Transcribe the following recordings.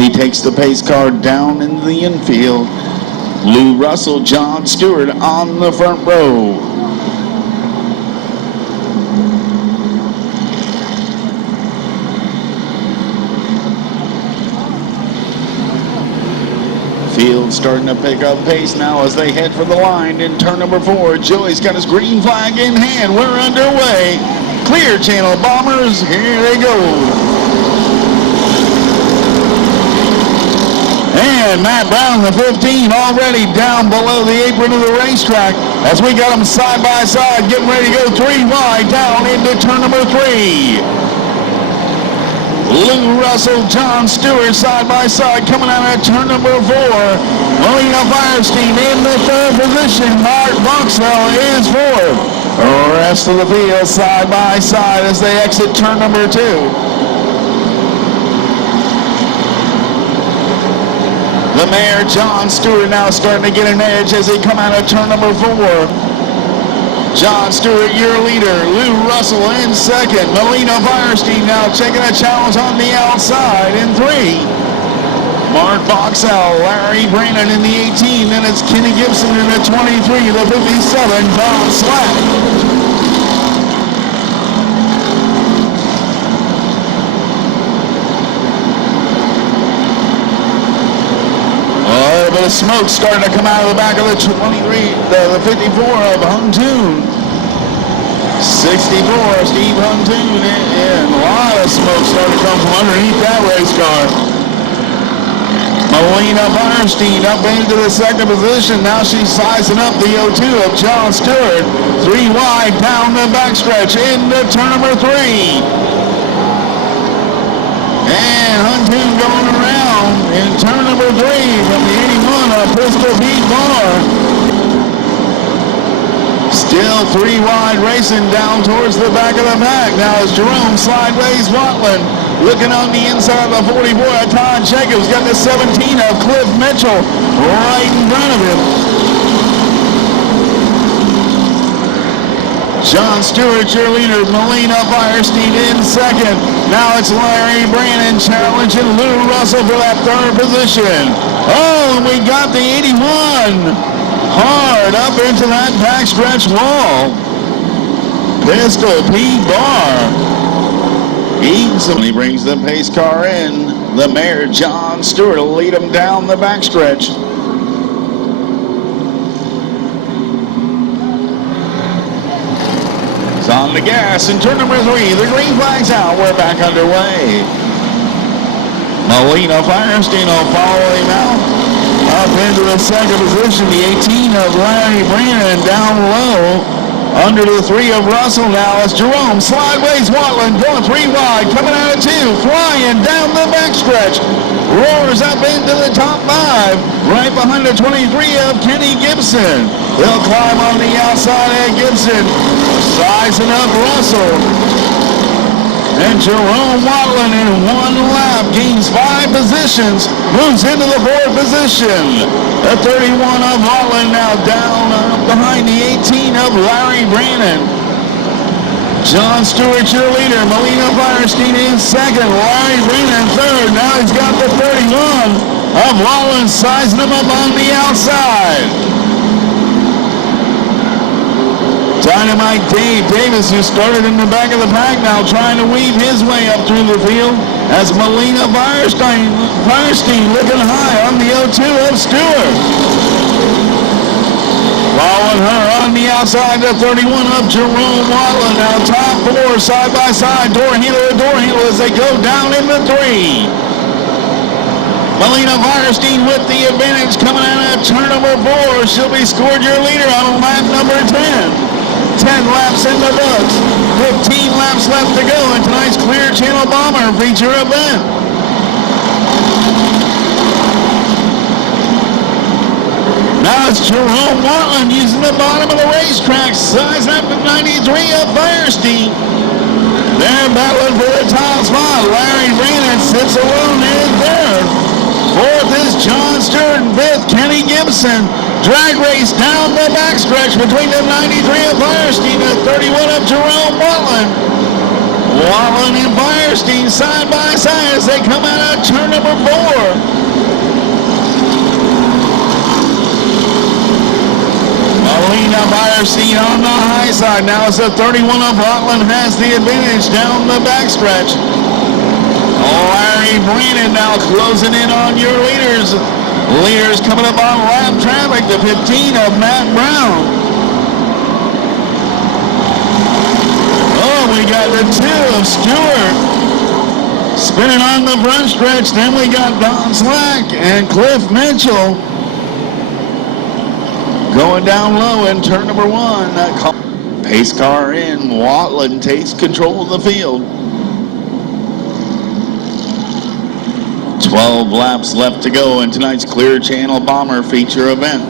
And he takes the pace car down into the infield. Lou Russell, John Stewart on the front row. Field starting to pick up pace now as they head for the line in turn number 4. Joey's got his green flag in hand. We're underway. Clear Channel Bombers, here they go. And Matt Brown, the 15, already down below the apron of the racetrack as we got them side by side, getting ready to go 3 wide down into turn number 3. Lou Russell, John Stewart side by side coming out of turn number 4. Melina Firestein in the 3rd position. Mark Boxell is 4th. The rest of the field side by side as they exit turn number 2. The mare, John Stewart, now starting to get an edge as they come out of turn number 4. John Stewart, your leader. Lou Russell in 2nd. Melina Firestein now taking a challenge on the outside in 3. Mark Boxell, Larry Bradenton in the 18. Then it's Kenny Gibson in the 23. The 57, Don Slack. A bit of smoke starting to come out of the back of the 53, the 54 of Huntoon. 64, Steve Huntoon, and a lot of smoke starting to come from underneath that race car. Melina Firestein up into the 2nd position. Now she's sizing up the 02 of John Stewart. 3 wide down the backstretch into turn number 3. And Huntoon going around in turn number 3 from the 81 of Pistol Pete Barr. Still 3 wide racing down towards the back of the pack. Now it's Jerome Sideways Watland looking on the inside of the 44 of Todd Jacobs. Got the 17 of Cliff Mitchell right in front of him. John Stewart, your leader. Melina Firestein in 2nd. Now it's Larry Bradenton challenging Lou Russell for that 3rd position. Oh, and we got the 81 hard up into that backstretch wall. Pistol Pete Barr. He brings the pace car in. The mare, John Stewart, will lead him down the backstretch. On the gas in turn number 3. The green flag's out. We're back underway. Melina Firestein will follow him out. Up into the 2nd position. The 18 of Larry Bradenton down low. Under the 3 of Russell now is Jerome Sideways Watland going 3 wide. Coming out of 2. Flying down the backstretch. Roars up into the top 5. Right behind the 23 of Kenny Gibson. They'll climb on the outside of Gibson. Sizing up Russell. And Jerome Watland in 1 lap gains 5 positions. Moves into the 4th position. The 31 of Watland now down behind the 18 of Larry Bradenton. John Stewart, your leader. Melina Firestein in 2nd. Larry Bradenton 3rd. Now he's got the 31 of Watland sizing him up on the outside. Dynamite Dave Davis, who started in the back of the pack, now trying to weave his way up through the field as Melina Firestein looking high on the 02 of Stewart. Following her on the outside, the 31 of Jerome Watland. Now top 4 side by side, door healer as they go down into 3. Melina Firestein with the advantage coming out of turn number 4. She'll be scored your leader on lap number 10. 10 laps in the books. 15 laps left to go in tonight's Clear Channel Bomber feature event. Now it's Jerome Watland using the bottom of the racetrack, sizing up to 93 of Firestein. They're battling for the top spot. Larry Bradenton sits alone in 3rd. 4th is John Stewart and 5th Kenny Gibson. Drag race down the backstretch between the 93 of Firestein and the 31 of Jerome Watland. Wallen and Firestein side by side as they come out of turn number 4. Molina Firestein on the high side. Now it's the 31 of Rutland has the advantage down the backstretch. Larry Bradenton now closing in on your leaders. Leaders coming up on lap traffic, the 15 of Matt Brown. Oh, we got the 2 of Stewart spinning on the front stretch. Then we got Don Slack and Cliff Mitchell going down low in turn number 1. Pace car in. Watland takes control of the field. 12 laps left to go in tonight's Clear Channel Bomber feature event.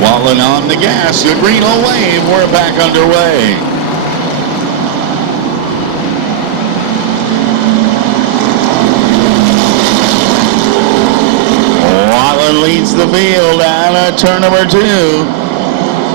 Watland on the gas. The green will wave. We're back underway. Watland leads the field out of turn number 2.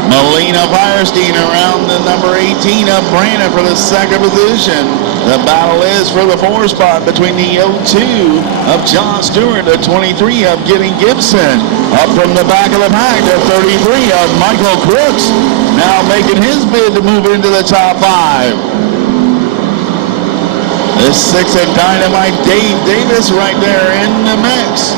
Molina Firestein around the number 18 of Brandon for the second position. The battle is for the 4 spot between the 02 of John Stewart, the 23 of Gideon Gibson. Up from the back of the pack, the 33 of Michael Crooks, now making his bid to move into the top 5. The 6 of Dynamite Dave Davis right there in the mix.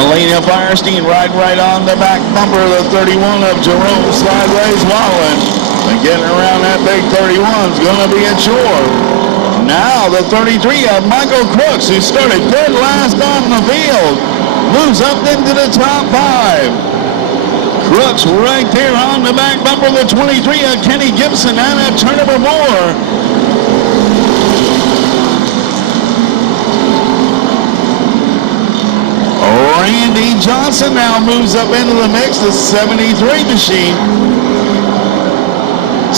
Molina Firestein right on the back bumper, the 31 of Jerome Sideways Wallen. And getting around that big 31 is going to be a chore. Now the 33 of Michael Crooks, who started dead last on the field, moves up into the top 5. Crooks right there on the back bumper, the 23 of Kenny Gibson out at turn number 4. Randy Johnson now moves up into the mix, the 73 machine.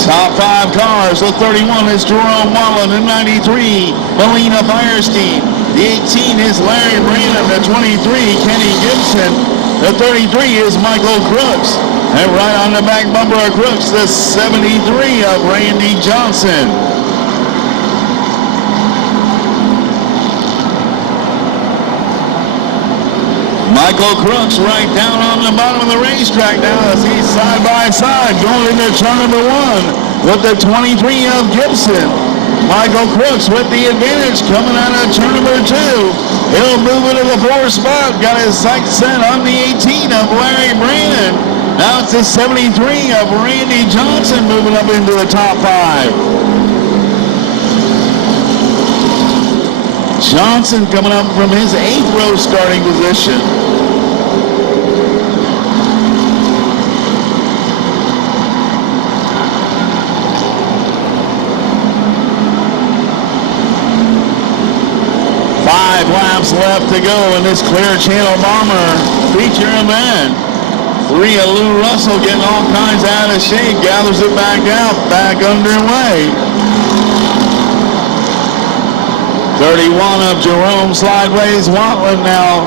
Top 5 cars, the 31 is Jerome Wallen, the 93, Molina Firestein. The 18 is Larry Bradenton, the 23, Kenny Gibson. The 33 is Michael Crooks. And right on the back bumper of Crooks, the 73 of Randy Johnson. Michael Crooks right down on the bottom of the racetrack now as he's side by side going into turn number 1 with the 23 of Gibson. Michael Crooks with the advantage coming out of turn number 2. He'll move into the 4 spot. Got his sights set on the 18 of Larry Bradenton. Now it's the 73 of Randy Johnson moving up into the top 5. Johnson coming up from his 8th row starting position. Laps left to go in this Clear Channel Bomber feature event. 3 of Lou Russell getting all kinds out of shape, gathers it back out, back underway. 31 of Jerome Slideways Watland now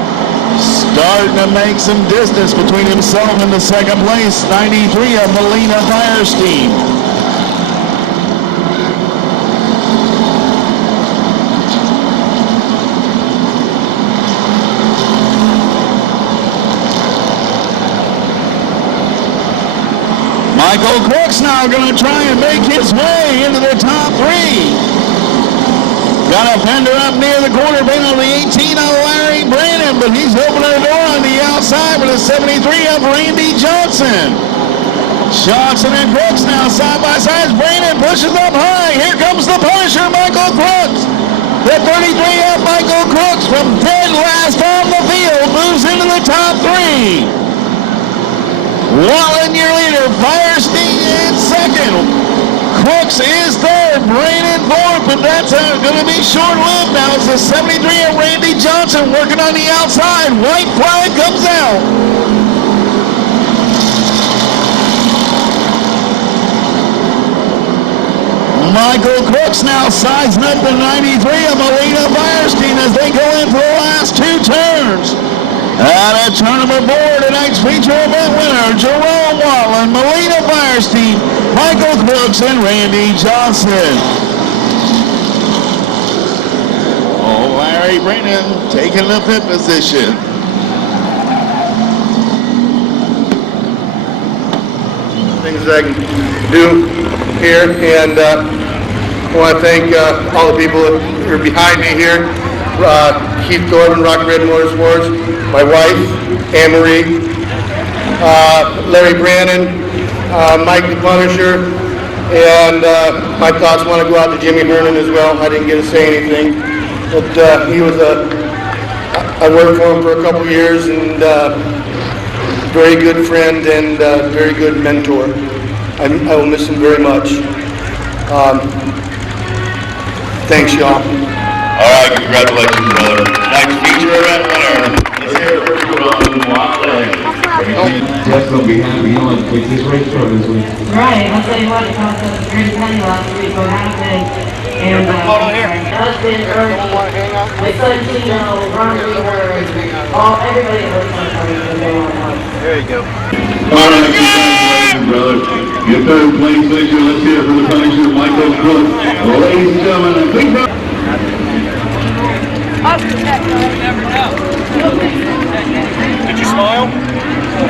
starting to make some distance between himself and the second place. 93 of Molina Firestein. Michael Crooks now going to try and make his way into the top 3. Got a fender up near the quarter panel, the 18 of Larry Bradenton, but he's opening the door on the outside with a 73 of Randy Johnson. Johnson and Crooks now side by side. Bradenton pushes up high. Here comes the Punisher, Michael Crooks. The 33 of Michael Crooks from dead last on the field moves into the top 3. Wallen, your leader, Firestein in second. Crooks is third, Bradenton fourth, but that's going to be short-lived now. It's the 73 of Randy Johnson working on the outside. White flag comes out. Michael Crooks now sizing up the 93 of Molina Firestein as they go in for the last 2 turns. Out of turn number 4, tonight's feature event winner, Jerome Wallen, Molina Firestein, Michael Brooks and Randy Johnson. Oh, Larry Bradenton taking the 5th position. Things I can do here, and I want to thank all the people that are behind me here. Keith Thornton, Rock Red Motorsports, my wife, Anne-Marie, Larry Brandon, Mike the Punisher, and my thoughts want to go out to Jimmy Hernan as well. I didn't get to say anything, but he was I worked for him for a couple years, and very good friend and very good mentor. I will miss him very much. Thanks, y'all. All right, congratulations, brother. Next feature event winner. Let's hear it for Jerome Watley. Jeff's gonna be happy. He only picked his race car this week. Right, I'll tell you what, it cost us a pretty penny last week what happened. And husband, Ernie, my son Tino, Ron Reaver, everybody that works on cars from day one. There you go. All right, congratulations, brother. Your third place finisher. Let's hear it for the finisher, Michael Brooks. Ladies and gentlemen, a big round. Did you smile?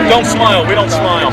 Don't smile. We don't smile.